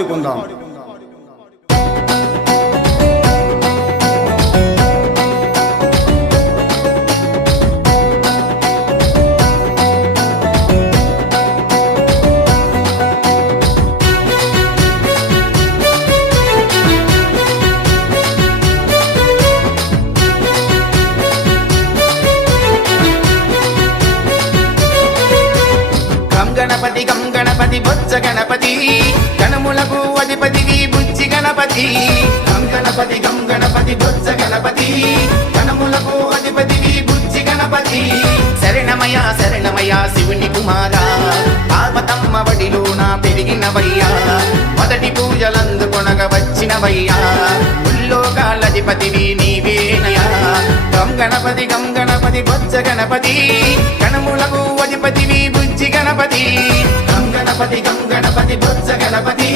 పాడుకుందాం. గణపతి గం గణపతి బొజ్జ గణపతి గణములకు అధిపతివి బుజ్జి గణపతి గం గణపతి బొజ్జ గణపతి గణములకు అధిపతివి బుజ్జి గణపతి శరణమయ శరణమయ శివుని కుమారా పార్వతమ్మ వడిలోన పెరిగినవయ్యా మొదటి పూజలందుకొనగ వచ్చినవయ్యా ముల్లోకాలధిపతివి నీవేనయా గం గణపతి బొజ్జ గణపతి గణములకు అధిపతివి బుజ్జి గణపతి గం గణపతి బొజ్జ గణపతి